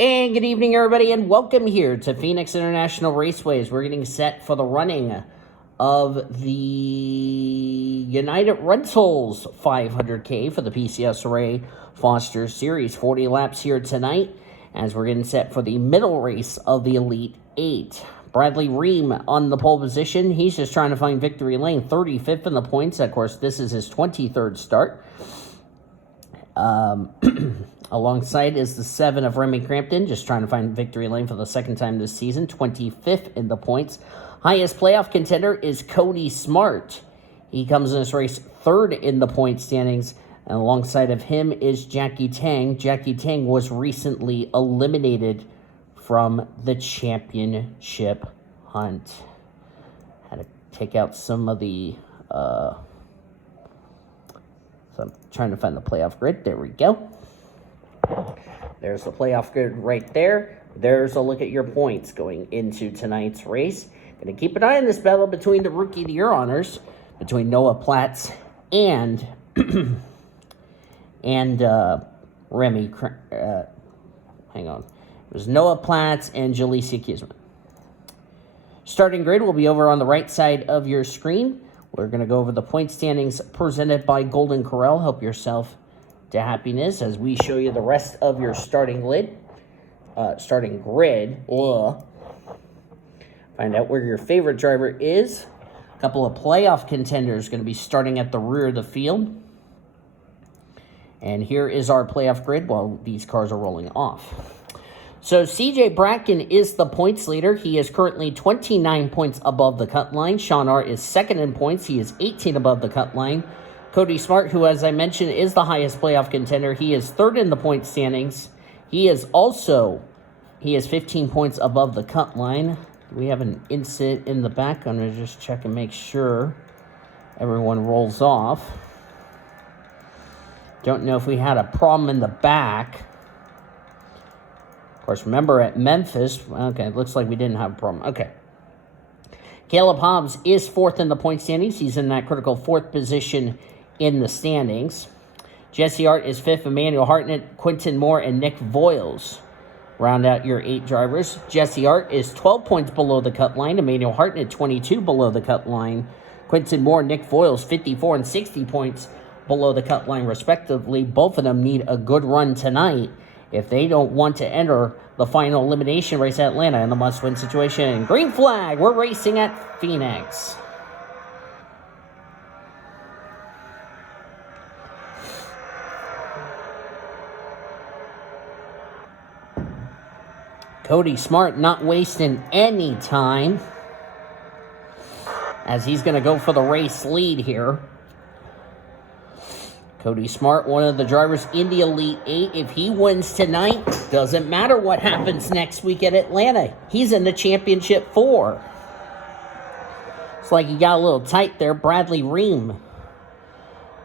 And good evening, everybody, and welcome here to Phoenix International Raceways. We're getting set for the running of the United Rentals 500K for the PCSRA Foster Series. 40 laps here tonight as we're getting set for the middle race of the Elite 8. Bradley Ream on the pole position. He's just trying to find victory lane. 35th in the points. Of course, this is his 23rd start. Alongside is the 7 of Remy Crampton, just trying to find victory lane for the second time this season, 25th in the points. Highest playoff contender is Cody Smart. He comes in this race 3rd in the point standings, and alongside of him is Jackie Tang. Jackie Tang was recently eliminated from the championship hunt. Had to take out some of the... So I'm trying to find the playoff grid. There we go. There's the playoff grid right there. There's a look at your points going into tonight's race. Going to keep an eye on this battle between the Rookie of the Year honors, between Noah Platts and Remy. Hang on. It was Noah Platts and Jalecia Kisman. Starting grid will be over on the right side of your screen. We're going to go over the point standings presented by Golden Corral. Help yourself to happiness as we show you the rest of your starting grid. Find out where your favorite driver is. A couple of playoff contenders going to be starting at the rear of the field. And here is our playoff grid while these cars are rolling off. So CJ Bracken is the points leader. He is currently 29 points above the cut line. Sean R. is 2nd in points. He is 18 above the cut line. Cody Smart, who, as I mentioned, is the highest playoff contender. He is 3rd in the point standings. He is 15 points above the cut line. We have an incident in the back. I'm going to just check and make sure everyone rolls off. Don't know if we had a problem in the back. Of course, remember at Memphis, okay, it looks like we didn't have a problem. Okay. Caleb Hobbs is 4th in the point standings. He's in that critical 4th position in the standings. Jesse Art is 5th. Emmanuel Hartnett, Quentin Moore, and Nick Voiles round out your 8 drivers. Jesse Art is 12 points below the cut line. Emmanuel Hartnett, 22 below the cut line. Quentin Moore, Nick Voiles, 54 and 60 points below the cut line, respectively. Both of them need a good run tonight if they don't want to enter the final elimination race at Atlanta in the must-win situation. Green flag, we're racing at Phoenix. Cody Smart not wasting any time as he's going to go for the race lead here. Cody Smart, one of the drivers in the Elite 8. If he wins tonight, doesn't matter what happens next week at Atlanta. He's in the Championship 4. It's like he got a little tight there. Bradley Ream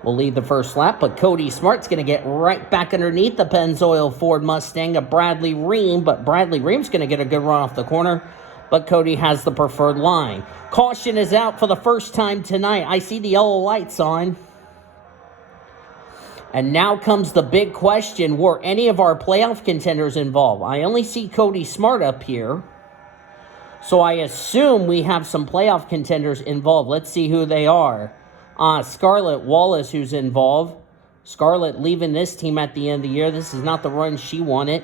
will lead the first lap, but Cody Smart's going to get right back underneath the Pennzoil Ford Mustang of Bradley Ream, but Bradley Ream's going to get a good run off the corner, but Cody has the preferred line. Caution is out for the first time tonight. I see the yellow lights on. And now comes the big question, were any of our playoff contenders involved? I only see Cody Smart up here, so I assume we have some playoff contenders involved. Let's see who they are. Scarlett Wallace, who's involved. Scarlett leaving this team at the end of the year. This is not the run she wanted.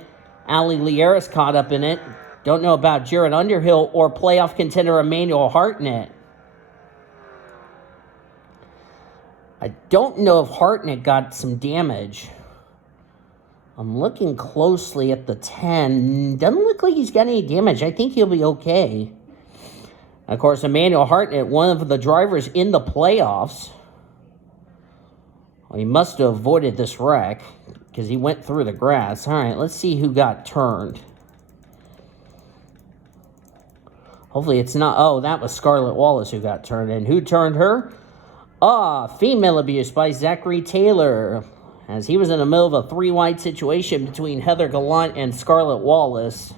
Allie Lieras caught up in it. Don't know about Jared Underhill or playoff contender Emmanuel Hartnett. I don't know if Hartnett got some damage. I'm looking closely at the 10. Doesn't look like he's got any damage. I think he'll be okay. Of course, Emmanuel Hartnett, one of the drivers in the playoffs. Well, he must have avoided this wreck because he went through the grass. All right, let's see who got turned. Hopefully it's not... Oh, that was Scarlett Wallace who got turned. And who turned her? Female abuse by Zachary Taylor, as he was in the middle of a 3-wide situation between Heather Gallant and Scarlett Wallace.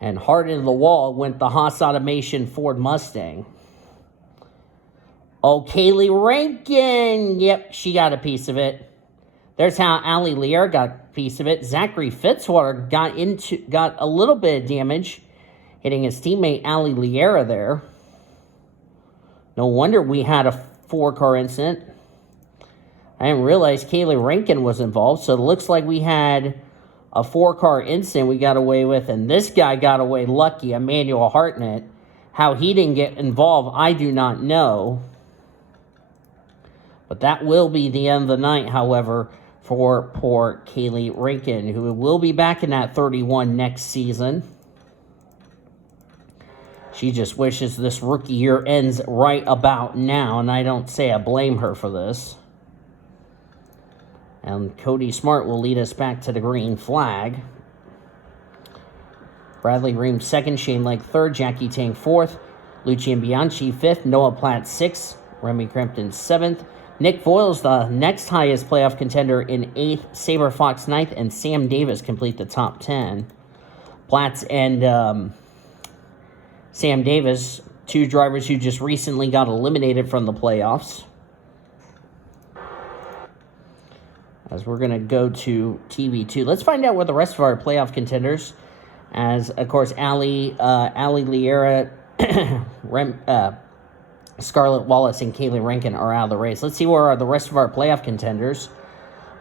And hard into the wall went the Haas Automation Ford Mustang. Oh, Kaylee Rankin. Yep, she got a piece of it. There's how Ali Lear got a piece of it. Zachary Fitzwater got a little bit of damage, hitting his teammate Ali Liera there. No wonder we had a 4-car incident. I didn't realize Kaylee Rankin was involved, so it looks like we had a 4-car incident we got away with, and this guy got away lucky, Emmanuel Hartnett. How he didn't get involved, I do not know. But that will be the end of the night, however, for poor Kaylee Rankin, who will be back in that 31 next season. She just wishes this rookie year ends right about now, and I don't say I blame her for this. And Cody Smart will lead us back to the green flag. Bradley Ream second, Shane Lake third, Jackie Tang fourth, Lucian Bianchi fifth, Noah Platt sixth, Remy Crampton seventh, Nick Voiles, the next highest playoff contender, in eighth, Saber Fox ninth, and Sam Davis complete the top 10. Platts and Sam Davis, two drivers who just recently got eliminated from the playoffs. As we're going to go to TV2. Let's find out what the rest of our playoff contenders, as, of course, Ali Liera, Scarlett Wallace, and Kaylee Rankin are out of the race. Let's see where are the rest of our playoff contenders.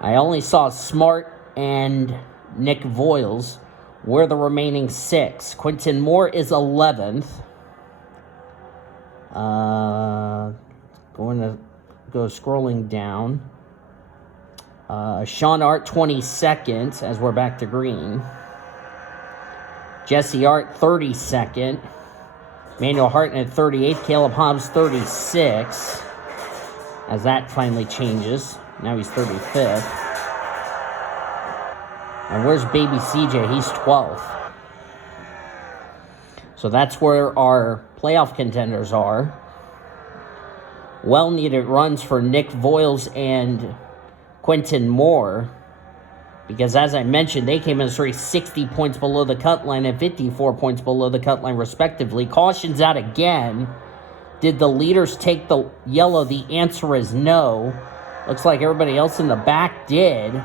I only saw Smart and Nick Voiles. We're the remaining 6. Quentin Moore is 11th. Going to go scrolling down. Sean Art, 22nd, as we're back to green. Jesse Art, 32nd. Manuel Hartnett, 38th. Caleb Hobbs, 36th. As that finally changes. Now he's 35th. And where's baby CJ? He's 12th. So that's where our playoff contenders are. Well-needed runs for Nick Voiles and Quentin Moore, because as I mentioned, they came in this race 60 points below the cut line and 54 points below the cut line, respectively. Caution's out again. Did the leaders take the yellow? The answer is no. Looks like everybody else in the back did,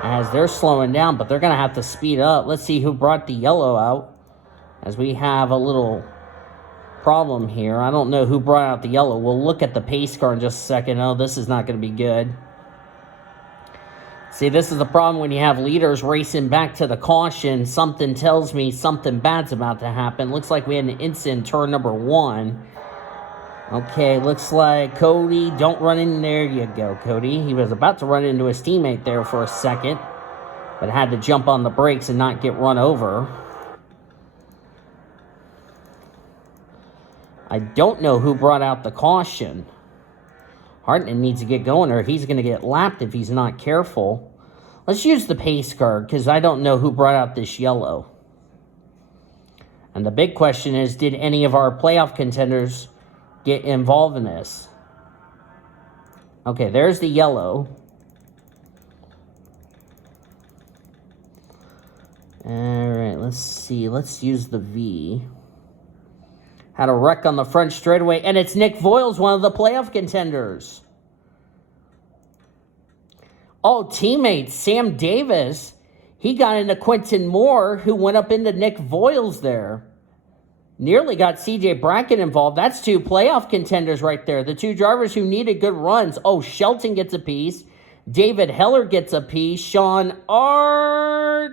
as they're slowing down, but they're going to have to speed up. Let's see who brought the yellow out, as we have a little problem here. I don't know who brought out the yellow. We'll look at the pace car in just a second. Oh, this is not going to be good. See, this is the problem when you have leaders racing back to the caution. Something tells me something bad's about to happen. Looks like we had an incident turn number 1. Okay, looks like Cody, don't run in there. You go, Cody. He was about to run into his teammate there for a second, but had to jump on the brakes and not get run over. I don't know who brought out the caution. Hartnett needs to get going, or he's going to get lapped if he's not careful. Let's use the pace car, because I don't know who brought out this yellow. And the big question is, did any of our playoff contenders get involved in this? Okay, there's the yellow. All right, let's see. Let's use the V. Had a wreck on the front straightaway, and it's Nick Voiles, one of the playoff contenders. Oh, teammates, Sam Davis, he got into Quentin Moore, who went up into Nick Voiles there. Nearly got CJ Brackett involved. That's 2 playoff contenders right there. The 2 drivers who needed good runs. Oh, Shelton gets a piece. David Heller gets a piece. Sean Art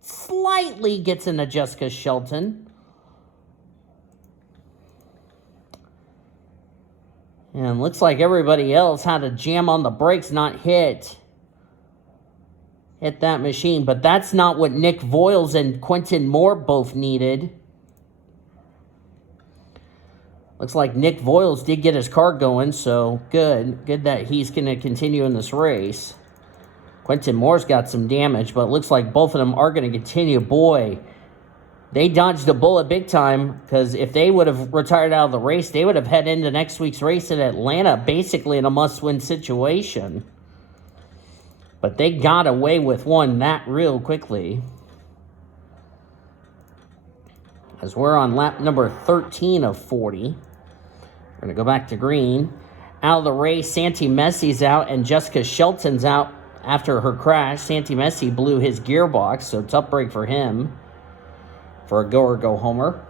slightly gets into Jessica Shelton. And looks like everybody else had to jam on the brakes, not hit that machine. But that's not what Nick Voiles and Quentin Moore both needed. Looks like Nick Voiles did get his car going, so good. Good that he's going to continue in this race. Quentin Moore's got some damage, but it looks like both of them are going to continue. Boy, they dodged a bullet big time, because if they would have retired out of the race, they would have headed into next week's race in Atlanta, basically in a must-win situation. But they got away with one that real quickly. As we're on lap number 13 of 40. We're going to go back to green. Out of the race, Santi Messi's out, and Jessica Shelton's out after her crash. Santi Messi blew his gearbox, so tough break for him for a go or go homer.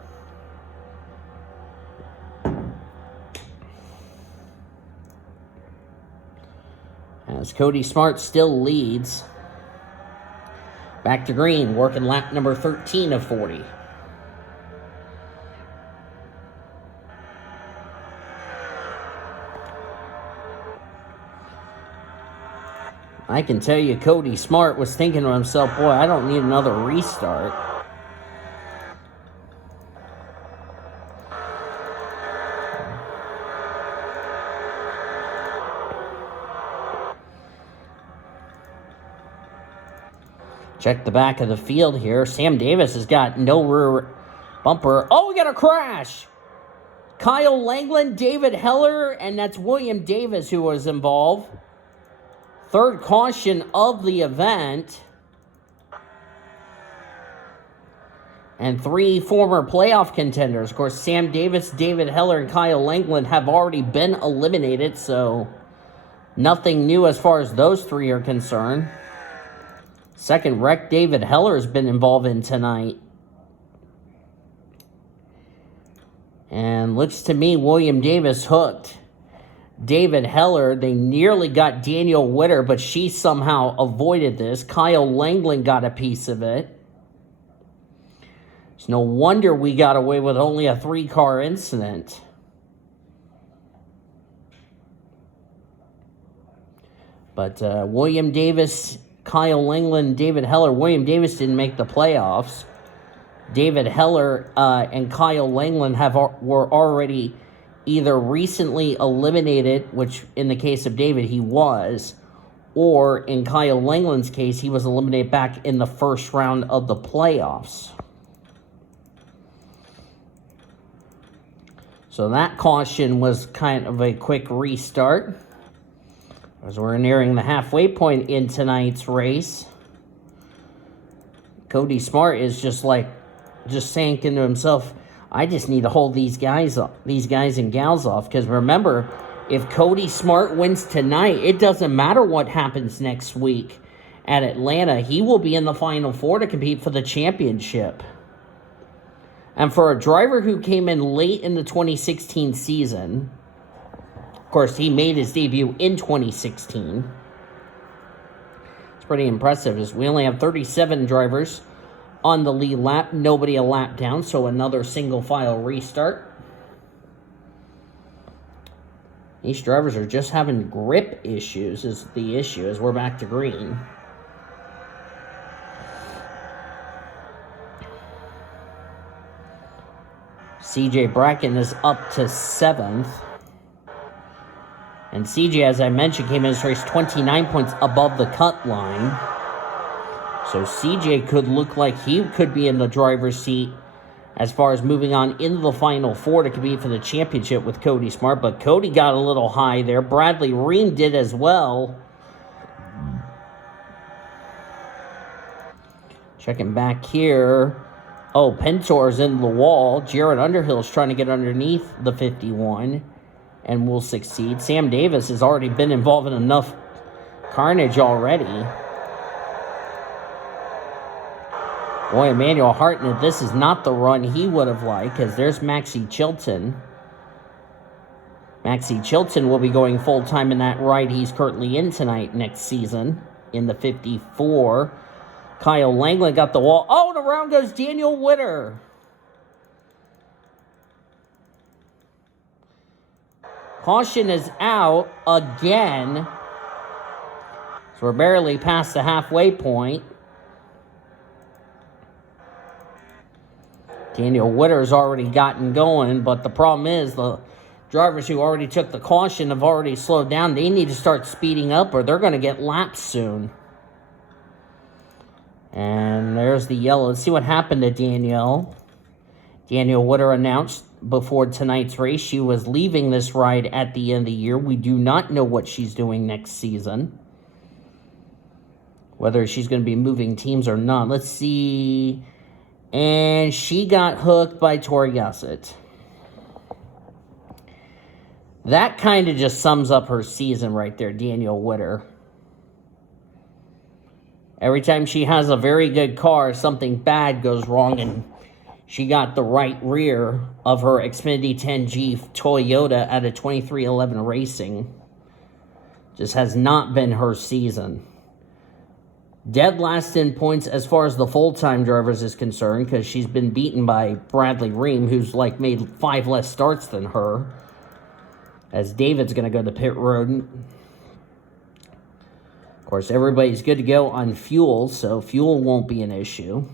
As Cody Smart still leads. Back to green, working lap number 13 of 40. I can tell you Cody Smart was thinking to himself, boy, I don't need another restart. Check the back of the field here. Sam Davis has got no rear bumper. Oh, we got a crash. Kyle Langland, David Heller, and that's William Davis who was involved. Third caution of the event. And 3 former playoff contenders. Of course, Sam Davis, David Heller, and Kyle Langland have already been eliminated, so nothing new as far as those 3 are concerned. Second wreck David Heller has been involved in tonight. And looks to me William Davis hooked. David Heller, they nearly got Daniel Witter, but she somehow avoided this. Kyle Langland got a piece of it. It's no wonder we got away with only a 3-car incident. But William Davis, Kyle Langland, David Heller. William Davis didn't make the playoffs. David Heller and Kyle Langland were already either recently eliminated, which in the case of David he was, or in Kyle Langland's case he was eliminated back in the first round of the playoffs. So that caution was kind of a quick restart. As we're nearing the halfway point in tonight's race, Cody Smart is just thinking to himself, I just need to hold these guys and gals off. Because remember, if Cody Smart wins tonight, it doesn't matter what happens next week at Atlanta. He will be in the Final Four to compete for the championship. And for a driver who came in late in the 2016 season, of course, he made his debut in 2016. It's pretty impressive, as we only have 37 drivers on the lead lap, nobody a lap down, so another single file restart. These drivers are just having grip issues is the issue as we're back to green. CJ Bracken is up to 7th. And CJ, as I mentioned, came in this race 29 points above the cut line. So CJ could look like he could be in the driver's seat as far as moving on into the Final Four to compete for the championship with Cody Smart. But Cody got a little high there. Bradley Ream did as well. Checking back here. Oh, Pentor's in the wall. Jared Underhill's trying to get underneath the 51 and will succeed. Sam Davis has already been involved in enough carnage already. Boy, Emmanuel Hartnett, this is not the run he would have liked, because there's Maxie Chilton. Maxie Chilton will be going full-time in that ride he's currently in tonight next season in the 54. Kyle Langland got the wall. Oh, and around goes Daniel Witter. Caution is out again. So we're barely past the halfway point. Daniel Witter's already gotten going, but the problem is the drivers who already took the caution have already slowed down. They need to start speeding up or they're going to get lapped soon. And there's the yellow. Let's see what happened to Danielle. Daniel Witter announced before tonight's race she was leaving this ride at the end of the year. We do not know what she's doing next season, whether she's going to be moving teams or not. Let's see. And she got hooked by Tori Gossett. That kind of just sums up her season right there, Danielle Witter. Every time she has a very good car, something bad goes wrong, and she got the right rear of her Xfinity 10G Toyota at a 2311 Racing. Just has not been her season. Dead last in points as far as the full-time drivers is concerned, because she's been beaten by Bradley Ream, who's like made 5 less starts than her. As David's going to go to pit road. Of course, everybody's good to go on fuel, so fuel won't be an issue.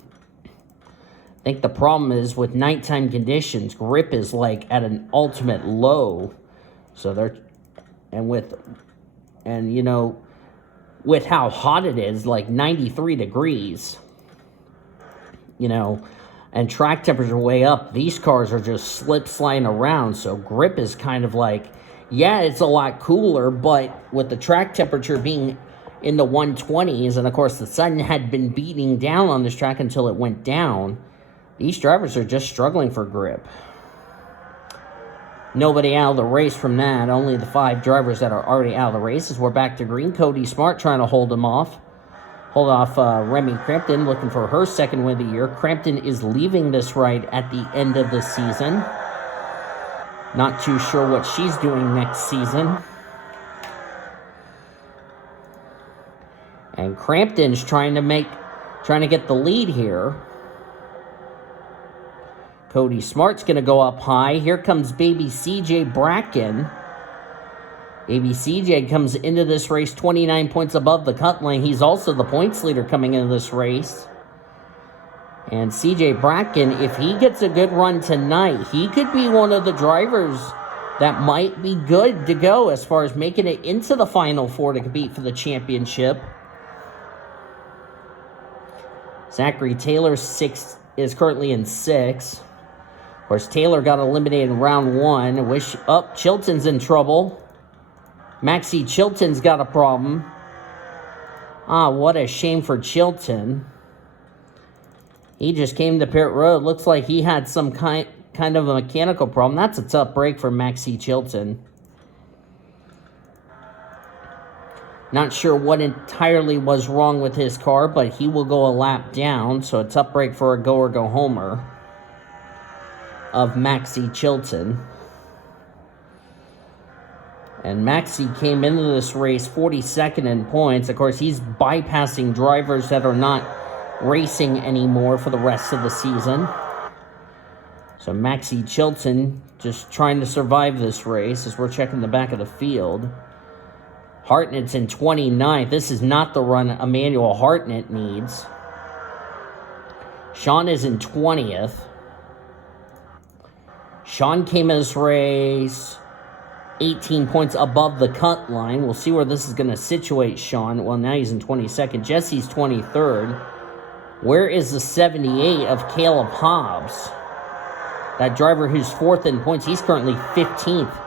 I think the problem is with nighttime conditions, grip is like at an ultimate low. So they're, and you know, with how hot it is, like 93 degrees, you know, and track temperature way up, these cars are just slip sliding around. So grip is kind of like, yeah, it's a lot cooler, but with the track temperature being in the 120s, and of course the sun had been beating down on this track until it went down, these drivers are just struggling for grip. Nobody out of the race from that. Only the 5 drivers that are already out of the races. We're back to green. Cody Smart trying to hold off Remy Crampton, looking for her second win of the year. Crampton is leaving this ride at the end of the season. Not too sure what she's doing next season. And Crampton's trying to get the lead here. Cody Smart's going to go up high. Here comes baby CJ Bracken. Baby CJ comes into this race 29 points above the cut line. He's also the points leader coming into this race. And CJ Bracken, if he gets a good run tonight, he could be one of the drivers that might be good to go as far as making it into the Final Four to compete for the championship. Zachary Taylor is currently in 6th. Of course, Taylor got eliminated in round 1. Chilton's in trouble. Maxie Chilton's got a problem. What a shame for Chilton. He just came to pit road. Looks like he had some kind of a mechanical problem. That's a tough break for Maxie Chilton. Not sure what entirely was wrong with his car, but he will go a lap down. So a tough break for a go or go homer of Maxie Chilton. And Maxie came into this race 42nd in points. Of course, he's bypassing drivers that are not racing anymore for the rest of the season. So Maxie Chilton just trying to survive this race as we're checking the back of the field. Hartnett's in 29th. This is not the run Emmanuel Hartnett needs. Sean is in 20th. Sean came in this race 18 points above the cut line. We'll see where this is going to situate Sean. Well, now he's in 22nd. Jesse's 23rd. Where is the 78 of Caleb Hobbs? That driver who's 4th in points, he's currently 15th.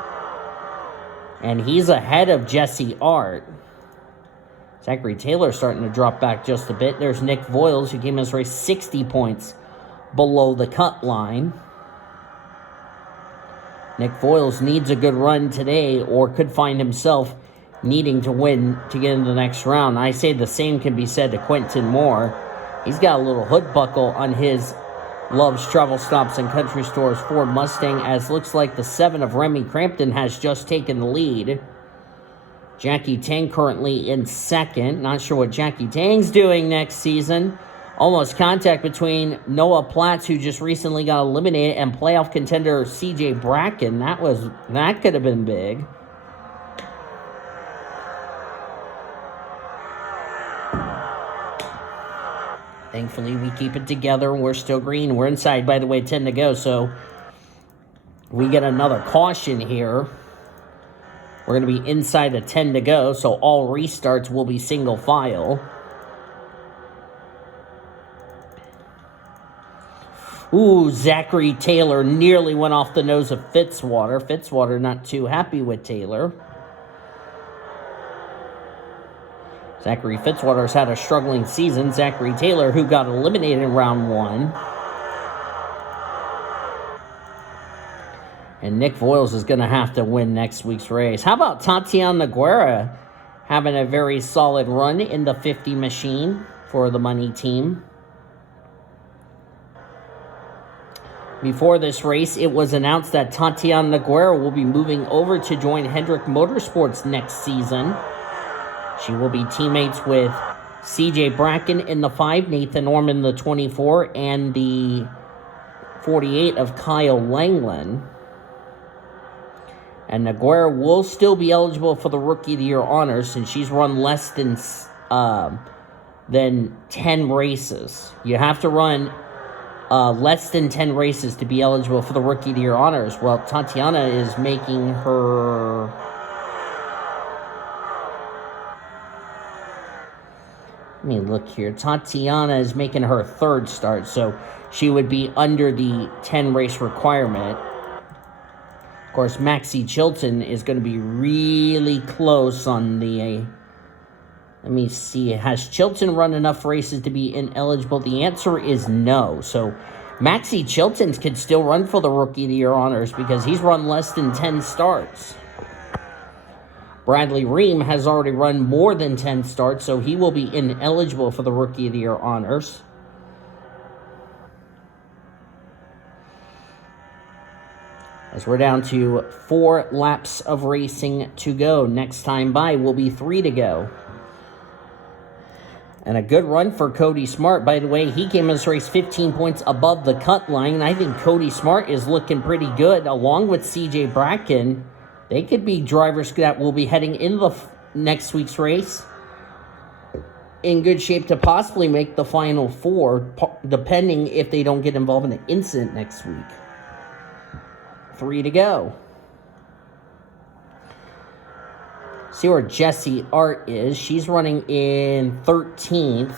And he's ahead of Jesse Art. Zachary Taylor starting to drop back just a bit. There's Nick Voiles, who came in this race 60 points below the cut line. Nick Voiles needs a good run today, or could find himself needing to win to get into the next round. I say the same can be said to Quentin Moore. He's got a little hood buckle on his Love's Travel Stops and Country Stores Ford Mustang, as looks like the 7 of Remy Crampton has just taken the lead. Jackie Tang currently in 2nd. Not sure what Jackie Tang's doing next season. Almost contact between Noah Platts, who just recently got eliminated, and playoff contender CJ Bracken. That could have been big. Thankfully, we keep it together, and we're still green. We're inside, by the way, 10 to go, so we get another caution here. We're going to be inside of 10 to go, so all restarts will be single file. Ooh, Zachary Taylor nearly went off the nose of Fitzwater. Fitzwater not too happy with Taylor. Zachary Fitzwater's had a struggling season. Zachary Taylor, who got eliminated in round 1. And Nick Voiles is going to have to win next week's race. How about Tatiana Guerra having a very solid run in the 50 machine for the Money team? Before this race, it was announced that Tatiana Guerra will be moving over to join Hendrick Motorsports next season. She will be teammates with CJ Bracken in the 5, Nathan Norman the 24, and the 48 of Kyle Langland. And Naguera will still be eligible for the Rookie of the Year honors since she's run less than 10 races. You have to run less than 10 races to be eligible for the Rookie of the Year honors. Well, Tatiana is making her... Let me look here. Tatiana is making her 3rd start, so she would be under the 10-race requirement. Of course, Maxie Chilton is going to be really close on the... let me see. Has Chilton run enough races to be ineligible? The answer is no. So Maxie Chilton could still run for the Rookie of the Year honors because he's run less than 10 starts. Bradley Ream has already run more than 10 starts, so he will be ineligible for the Rookie of the Year honors. As we're down to 4 laps of racing to go. Next time by will be 3 to go. And a good run for Cody Smart. By the way, he came in this race 15 points above the cut line. I think Cody Smart is looking pretty good, along with CJ Bracken. They could be drivers that will be heading into the next week's race in good shape to possibly make the Final 4, depending if they don't get involved in an incident next week. 3 to go. See where Jessie Art is. She's running in 13th.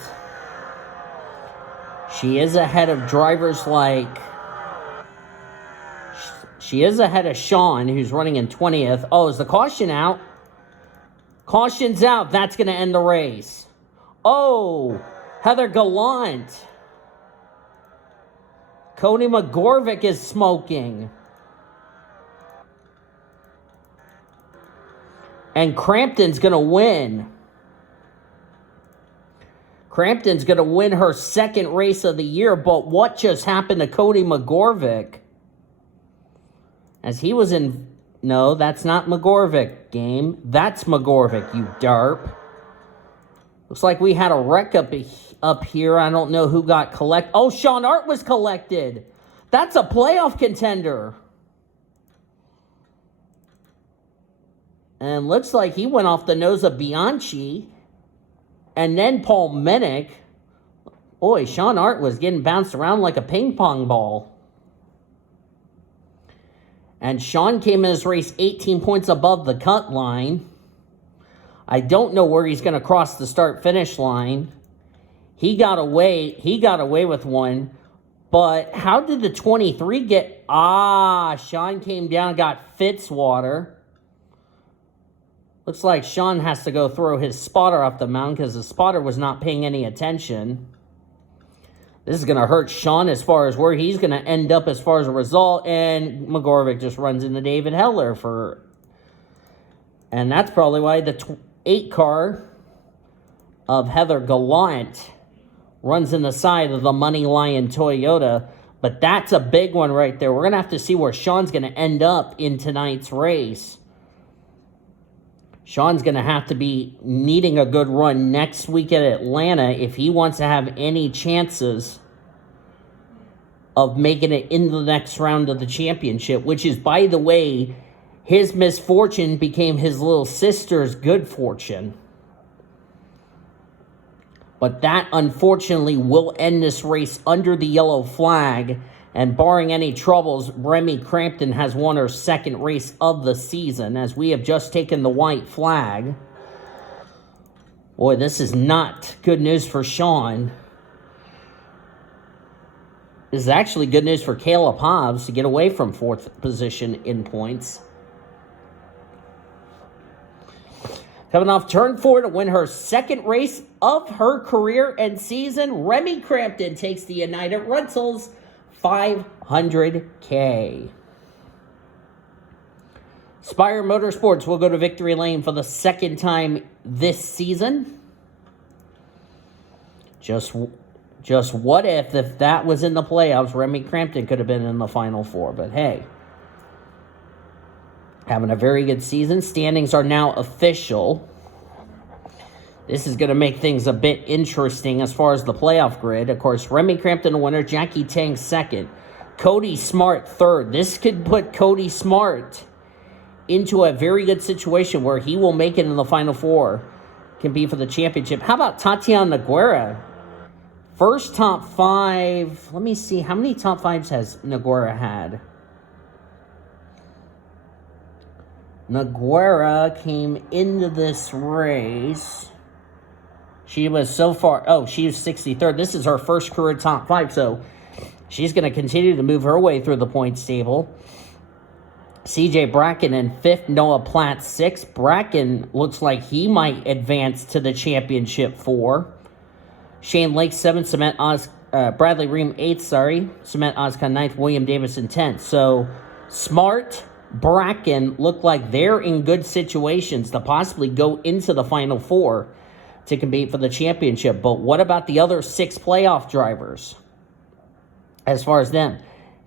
She is ahead of drivers like... She is ahead of Sean, who's running in 20th. Oh, is the caution out? Caution's out. That's going to end the race. Oh, Heather Gallant. Cody McGorvick is smoking. And Crampton's going to win. Crampton's going to win her 2nd race of the year, but what just happened to Cody McGorvick? As he was in... No, that's not McGorvick, game. That's McGorvick, you derp. Looks like we had a wreck up here. I don't know who got collected. Oh, Sean Art was collected. That's a playoff contender. And looks like he went off the nose of Bianchi. And then Paul Mennick. Boy, Sean Art was getting bounced around like a ping pong ball. And Sean came in his race 18 points above the cut line. I don't know where he's going to cross the start-finish line. He got away with one. But how did the 23 get... Sean came down and got Fitzwater. Looks like Sean has to go throw his spotter off the mound because the spotter was not paying any attention. This is going to hurt Sean as far as where he's going to end up as far as a result. And McGorvick just runs into David Heller for... And that's probably why the 8 car of Heather Gallant runs in the side of the Money Lion Toyota. But that's a big one right there. We're going to have to see where Sean's going to end up in tonight's race. Sean's going to have to be needing a good run next week at Atlanta if he wants to have any chances of making it into the next round of the championship, which is, by the way, his misfortune became his little sister's good fortune. But that, unfortunately, will end this race under the yellow flag. And barring any troubles, Remy Crampton has won her 2nd race of the season as we have just taken the white flag. Boy, this is not good news for Sean. This is actually good news for Caleb Hobbs to get away from 4th position in points. Coming off turn 4 to win her 2nd race of her career and season, Remy Crampton takes the United Rentals $500K. Spire Motorsports will go to victory lane for the second time this season. Just what if that was in the playoffs, Remy Crampton could have been in the Final Four. But hey, having a very good season. Standings are now official. This is going to make things a bit interesting as far as the playoff grid. Of course, Remy Crampton the winner, Jackie Tang second, Cody Smart third. This could put Cody Smart into a very good situation where he will make it in the Final Four, compete for the championship. How about Tatiana Nogueira? First top five. Let me see. How many top fives has Nogueira had? Nogueira came into this race. She was so far. Oh, she was 63rd. This is her first career top five. So she's going to continue to move her way through the points table. CJ Bracken in fifth. Noah Platt sixth. Bracken looks like he might advance to the championship four. Shane Lake, 7th. Bradley Ream, 8th, Cement Ozcon, 9th. William Davison, 10th. So, Smart, Bracken look like they're in good situations to possibly go into the Final Four to compete for the championship. But what about the other 6 playoff drivers? As far as them,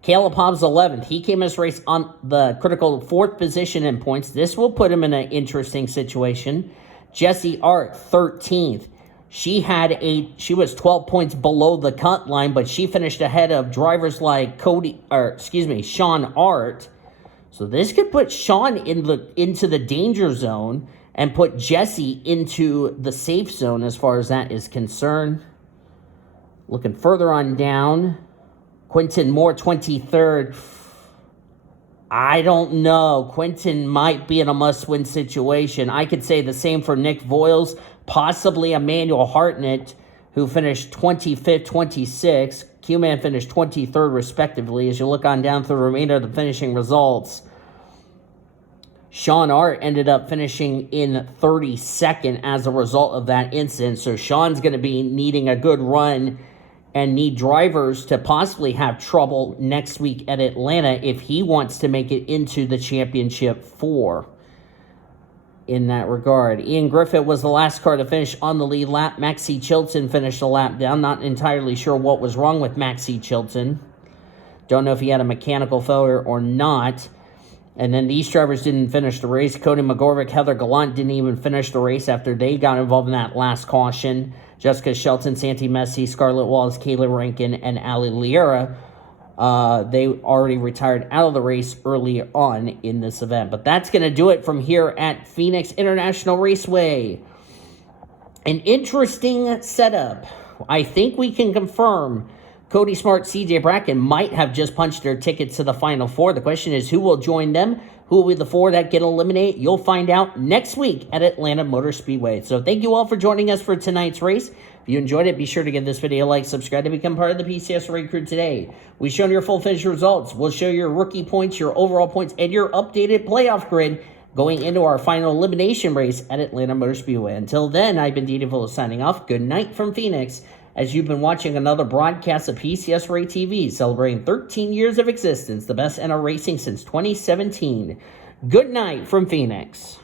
Caleb Hobbs, 11th. He came in this race on the critical 4th position in points. This will put him in an interesting situation. Jesse Art, 13th. She was 12 points below the cut line, but she finished ahead of drivers like Sean Art. So this could put Sean into the danger zone and put Jesse into the safe zone as far as that is concerned. Looking further on down, Quentin Moore, 23rd. I don't know. Quentin might be in a must-win situation. I could say the same for Nick Voiles, possibly Emmanuel Hartnett, who finished 25th, 26th. Q-Man finished 23rd, respectively. As you look on down through the remainder of the finishing results, Sean Art ended up finishing in 32nd as a result of that incident. So Sean's going to be needing a good run and need drivers to possibly have trouble next week at Atlanta if he wants to make it into the championship four. In that regard, Ian Griffith was the last car to finish on the lead lap. Maxie Chilton finished a lap down. Not entirely sure what was wrong with Maxie Chilton. Don't know if he had a mechanical failure or not. And then these drivers didn't finish the race. Cody McGorvick, Heather Gallant didn't even finish the race after they got involved in that last caution. Jessica Shelton, Santi Messi, Scarlett Wallace, Kayla Rankin, and Ali Liera, they already retired out of the race early on in this event. But that's going to do it from here at Phoenix International Raceway. An interesting setup. I think we can confirm Cody Smart, CJ Bracken might have just punched their tickets to the Final Four. The question is, who will join them? Who will be the 4 that get eliminated? You'll find out next week at Atlanta Motor Speedway. So thank you all for joining us for tonight's race. If you enjoyed it, be sure to give this video a like, subscribe to become part of the PCSRA crew today. We've shown your full finish results. We'll show your rookie points, your overall points, and your updated playoff grid going into our final elimination race at Atlanta Motor Speedway. Until then, I've been DeVille signing off. Good night from Phoenix, as you've been watching another broadcast of PCSRA TV, celebrating 13 years of existence, the best in our racing since 2017. Good night from Phoenix.